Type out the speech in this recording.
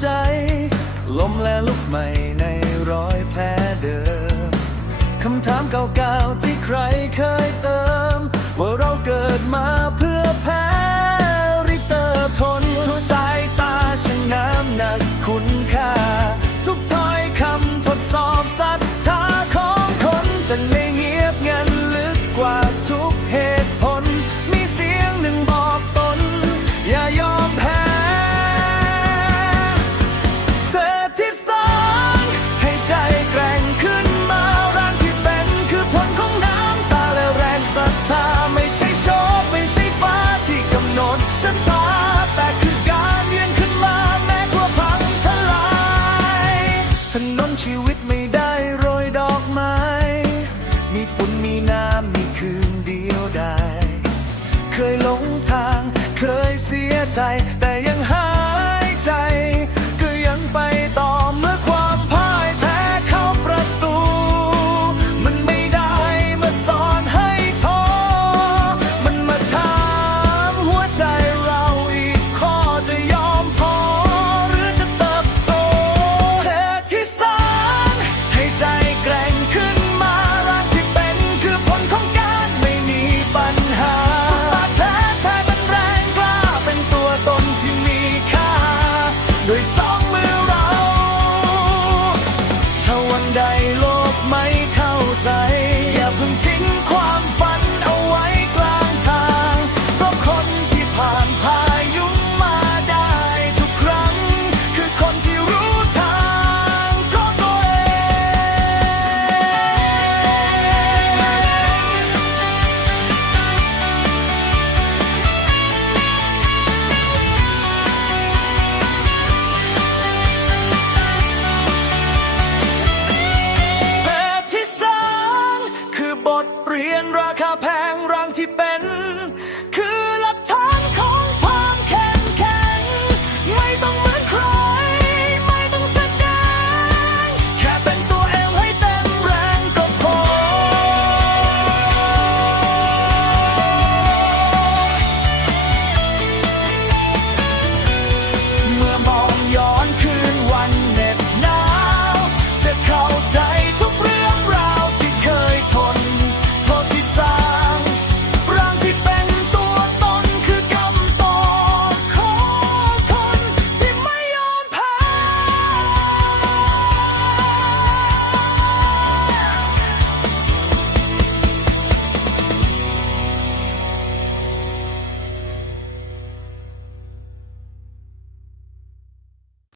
ใจ ลมและลุกใหม่ในรอยแผลเดิม คำถามเก่าๆที่ใครเคยเติม ว่าเราเกิดมาเพื่อแพ้ริเตอร์ทน ทุกสายตาช่างน้ำหนักคุณค่า ทุกถ้อยคำทดสอบสัตว์ทธาของคนแต่ในเงียบเงันลึกกว่าทุก น้ำมีคืนเดียวได้ เคยหลงทางเคยเสียใจแต่ยัง